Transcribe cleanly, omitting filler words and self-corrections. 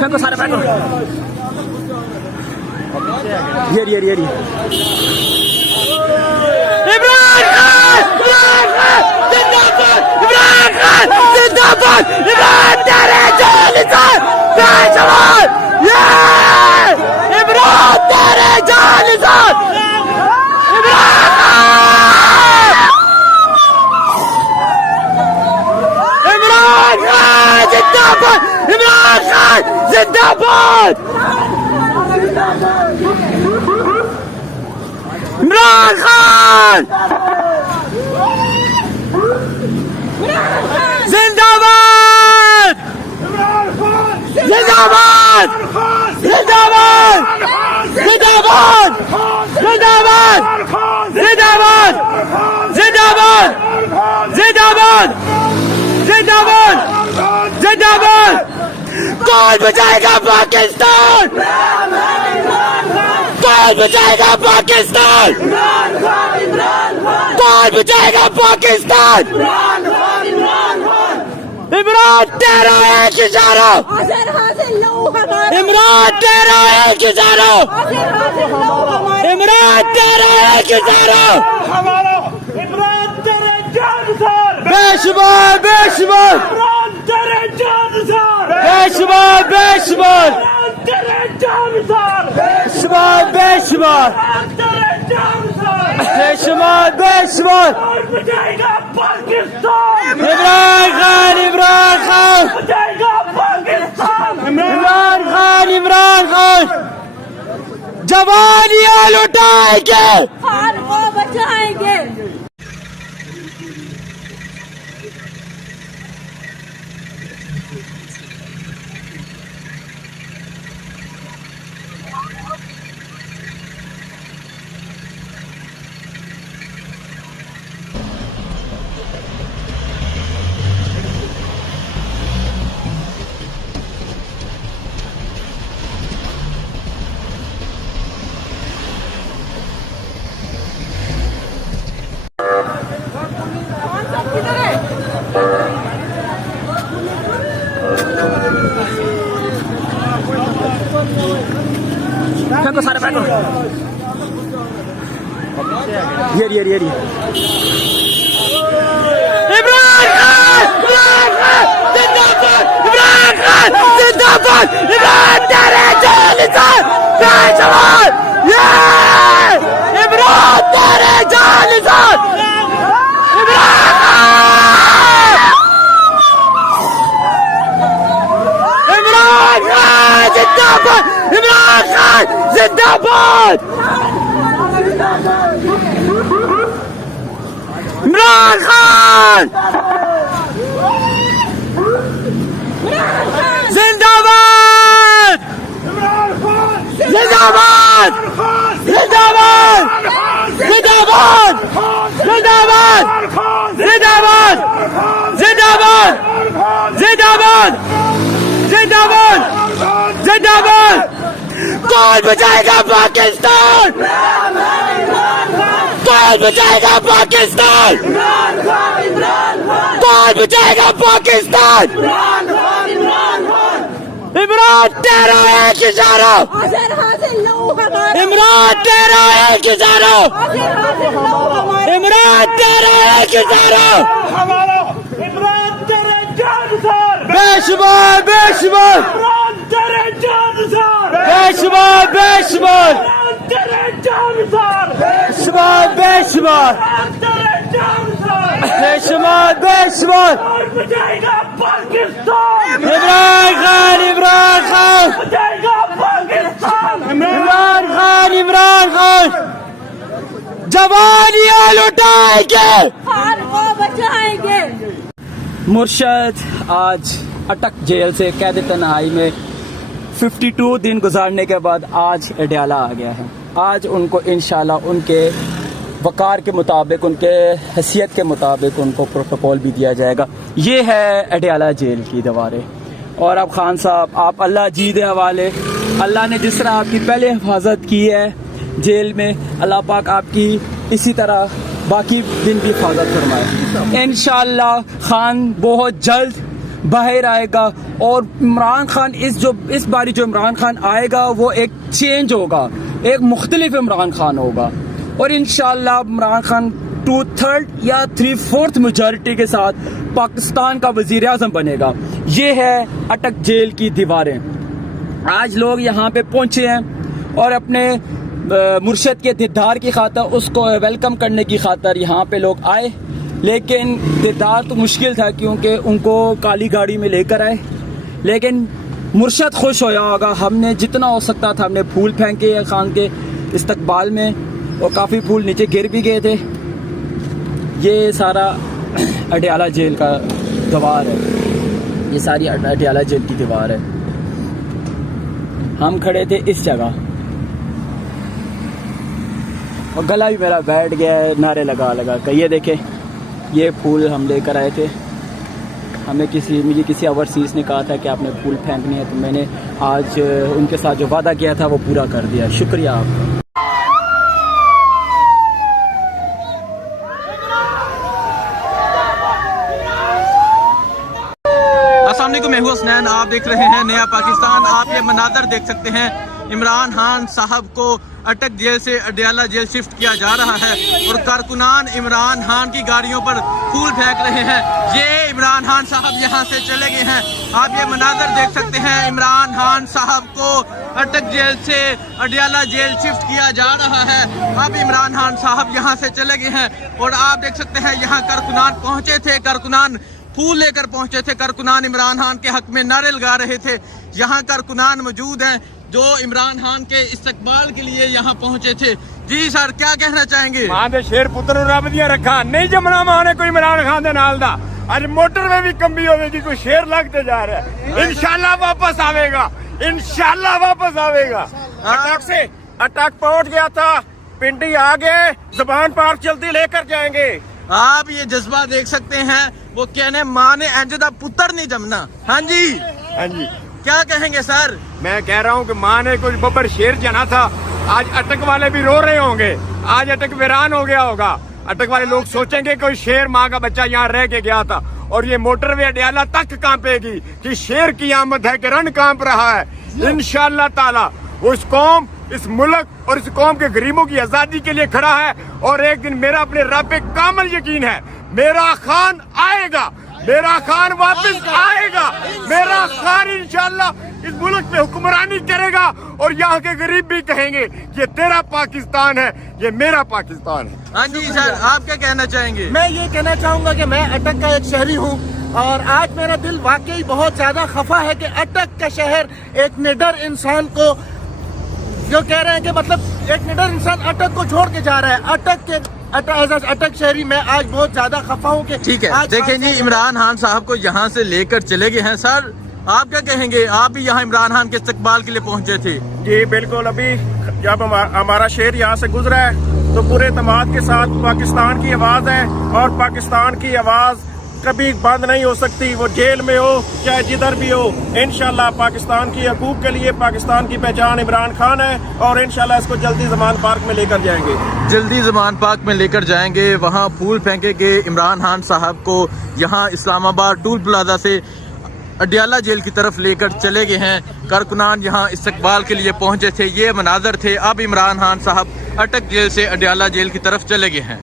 फेंको सारे फेंको। ये इमरान खान जिंदाबाद, इमरान खान जिंदाबाद, इमरान तेरे जालिम बेशुमार, ये इमरान तेरे जालिम, इमरान खान जिंदाबाद, इमरान खान जिंदाबाद, इमरान खान जिंदाबाद, जिंदाबाद, जिंदाबाद, जिंदाबाद, जिंदाबाद, जिंदाबाद, जिंदाबाद, जिंदाबाद, जिंदाबाद, जिंदाबाद। कौन बचाएगा पाकिस्तान? कौन बचाएगा पाकिस्तान? कौन बचाएगा पाकिस्तान? इमरान तेरा एक इशारा, इमरान तेरा एक इशारा, इमरान तेरा एक इशारा, इमरान तेरे जानसार, बेशुमार बेशुमार, इमरान तेरे जानसार, बेशुमार बेशुमार, इमरान तेरे जानसार, बेशुमार बेशुमार, इमरान तेरे जानसार। बेशुमार बेशुमार। कौन बचाएगा पाकिस्तान? इमरान खान, इमरान खान, बचाएगा पाकिस्तान। इमरान खान, इमरान खान जवानियां लुटाएंगे, खान को बचाएंगे। फेंको सारे फेंको। ये इमरान खान, इमरान खान जिंदाबाद, इमरान खान जिंदाबाद, इमरान तेरे जालिम बेशुमार, ये इमरान तेरे जालिम, इमरान खान जिंदाबाद, इमरान खान जिंदाबाद, इमरान खान जिंदाबाद, जिंदाबाद, जिंदाबाद, जिंदाबाद, जिंदाबाद, जिंदाबाद, जिंदाबाद, जिंदाबाद, जिंदाबाद, जिंदाबाद। कौन बचाएगा पाकिस्तान? कौन बचाएगा पाकिस्तान? कौन बचाएगा पाकिस्तान? इमरान तेरा एक इशारा, इमरान तेरा एक इशारा, इमरान तेरा एक इशारा, इमरान तेरे जानसार, बेशुमार बेशुमार, इमरान तेरे जानसार, बेशुमार बेशुमार, इमरान तेरे जानसार, बेशुमार बेशुमार, इमरान तेरे जानसार। बेशुमार बेशुमार। कौन बचाएगा पाकिस्तान? इमरान खान, इमरान खान, बचाएगा पाकिस्तान। इमरान खान, इमरान खान जवानियां लुटाएंगे, खान को बचाएंगे। मुर्शद आज अटक जेल से कैद तन्हाई में 52 दिन गुजारने के बाद आज अडयाला आ गया है। आज उनको इंशाल्लाह उनके वकार के मुताबिक, उनके हैसियत के मुताबिक उनको प्रोटोकॉल भी दिया जाएगा। ये है अडयाला जेल की दीवारें। और अब खान साहब, आप अल्लाह जी दे हवाले, अल्लाह ने जिस तरह आपकी पहले हिफाजत की है जेल में, अल्लाह पाक आपकी इसी तरह बाकी दिन भी हिफाजत फरमाए। इंशाअल्लाह खान बहुत जल्द बाहर आएगा और इमरान खान इस बारी जो इमरान खान आएगा वो एक चेंज होगा, एक मुख्तलिफ इमरान खान होगा और इंशाअल्लाह इमरान खान 2/3 या 3/4 मेजॉरिटी के साथ पाकिस्तान का वजीर आज़म बनेगा। ये है अटक जेल की दीवारें। आज लोग यहाँ पे पहुँचे हैं और अपने मुर्शद के दीदार की खातर, उसको वेलकम करने की खातर यहाँ पे लोग आए, लेकिन दीदार तो मुश्किल था क्योंकि उनको काली गाड़ी में लेकर आए। लेकिन मुर्शद खुश होया होगा, हमने जितना हो सकता था हमने फूल फेंके खान के इस्तकबाल में और काफ़ी फूल नीचे गिर भी गए थे। ये सारा अडयाला जेल का दीवार है, ये सारी अडयाला जेल की दीवार है। हम खड़े थे इस जगह और गला भी मेरा बैठ गया है नारे लगा लगा कर। ये देखें, ये फूल हम लेकर आए थे। मुझे किसी ओवरसीज़ ने कहा था कि आपने फूल फेंकने हैं, तो मैंने आज उनके साथ जो वादा किया था वो पूरा कर दिया। शुक्रिया आपका। अस्सलाम वालेकुम, मैं हूं हसनैन, आप देख रहे हैं नया पाकिस्तान। आप ये मनाजर देख सकते हैं, इमरान खान साहब को अटक जेल से अडयाला जेल शिफ्ट किया जा रहा है और कारकुनान इमरान खान की गाड़ियों पर फूल फेंक रहे हैं। ये इमरान खान साहब यहाँ से चले गए हैं। आप ये मनाजर देख सकते हैं, इमरान खान साहब को अटक जेल से अडयाला जेल शिफ्ट किया जा रहा है। अब इमरान खान साहब यहाँ से चले गए हैं और आप देख सकते हैं यहाँ कारकुनान पहुँचे थे, कारकुनान फूल लेकर पहुंचे थे, कारकुनान इमरान खान के हक में नारे लगा रहे थे। यहाँ कारकुनान मौजूद हैं जो इमरान खान के इस्तकबाल के लिए यहाँ पहुंचे थे। जी सर, क्या कहना चाहेंगे? मां दे शेर पुत्र रब दिया रखा नहीं जमना माने कोई इमरान खान दे नाल दा। आज मोटर में भी कमी होगी, कोई शेर लगते जा रहा है। इंशाल्लाह वापस आवेगा, इंशाल्लाह वापस आवेगा। अटक पहुंच गया था, पिंडी आ गए, जबान पार्क जल्दी लेकर जाएंगे। आप ये जज्बा देख सकते हैं, वो कहने माँ ने इंज दा पुत्र नहीं जमना। हाँ जी, हाँ जी, क्या कहेंगे सर? मैं कह रहा हूँ कि माँ ने कुछ बब्बर शेर जना था। आज अटक वाले भी रो रहे होंगे, आज अटक वीरान हो गया होगा। अटक वाले लोग सोचेंगे कोई शेर माँ का बच्चा यहाँ रह के गया था और ये मोटरवे अडयाला तक कांपेगी कि शेर की आमद है कि रण कांप रहा है। इंशाअल्लाह ताला वो इस कौम, इस मुल्क और इस कौम के गरीबों की आजादी के लिए खड़ा है और एक दिन मेरा अपने रब पे कामल यकीन है, मेरा खान आएगा, मेरा खान वापस आएगा, मेरा खान इंशाअल्लाह इस मुल्क पे हुक्मरानी करेगा और यहाँ के गरीब भी कहेंगे ये तेरा पाकिस्तान है, ये मेरा पाकिस्तान है। हाँ जी सर, आप क्या कहना चाहेंगे? मैं ये कहना चाहूँगा कि मैं अटक का एक शहरी हूँ और आज मेरा दिल वाकई बहुत ज्यादा खफा है कि अटक का शहर एक निडर इंसान को जो कह रहे हैं कि मतलब एक निडर इंसान अटक को छोड़ के जा रहा है। अटक शहरी मैं आज बहुत ज्यादा खफा हूँ कि ठीक है, देखें जी, इमरान खान साहब को यहाँ से लेकर चले गए हैं। सर, आप क्या कहेंगे? आप भी यहाँ इमरान खान के इस्तकबाल के लिए पहुँचे थे। जी बिल्कुल, अभी जब हमारा शहर यहाँ से गुजरा है तो पूरे तमाद के साथ पाकिस्तान की आवाज है और पाकिस्तान की आवाज कभी बंद नहीं हो सकती, वो जेल में हो चाहे जिधर भी हो। इंशाल्लाह पाकिस्तान की हकूक के लिए पाकिस्तान की पहचान इमरान खान है और इंशाल्लाह इसको जल्दी जमान पार्क में लेकर जाएंगे, जल्दी जमान पार्क में लेकर जाएंगे। वहाँ फूल फेंकेंगे। इमरान खान साहब को यहाँ इस्लामाबाद टूल प्लाजा से अडयाला जेल की तरफ लेकर चले गए हैं। कारकुनान यहाँ इस्तकबाल के लिए पहुँचे थे। ये मनाजर थे। अब इमरान खान साहब अटक जेल से अडयाला जेल की तरफ चले गए हैं।